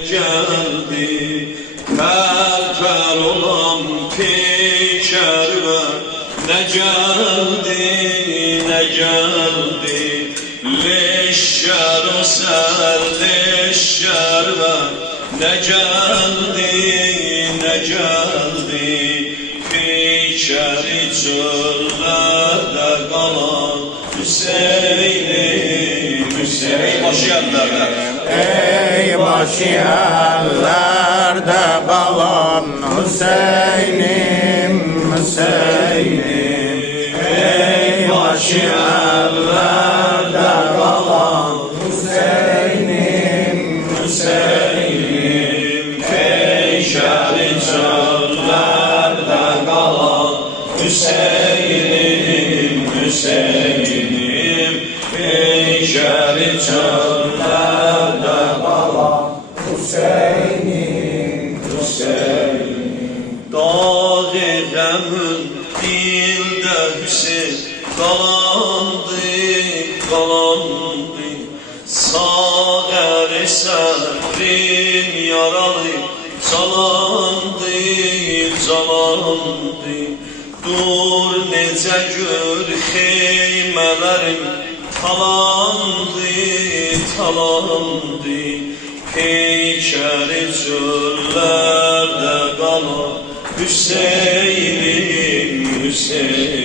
Geldi perper olan peşerve, ne geldi ne geldi leşşer o ser leşşer ve ne geldi ne geldi peşeri çöllerde kalan Hüseyin'im Hüseyin başı yerlerde. Ey başı yerlerde kalan Hüseyin'im, Hüseyin'im. Ey başı yerlerde kalan Hüseyin'im, Hüseyin'im. Peşeri çöllerde kalan Hüseyin'im, Hüseyin'im. Peşeri çöllerde kalan Hüseyin'im, Hüseyin'im. dağı qəmün dildə Hüseyin qalandı, qalandı. Sağ əli səhrin yaralı calandı, calandı. Dur necə gör xeymələrim talandı, talandı. Peşeri çöllerde kalan Hüseyin'im, Hüseyin.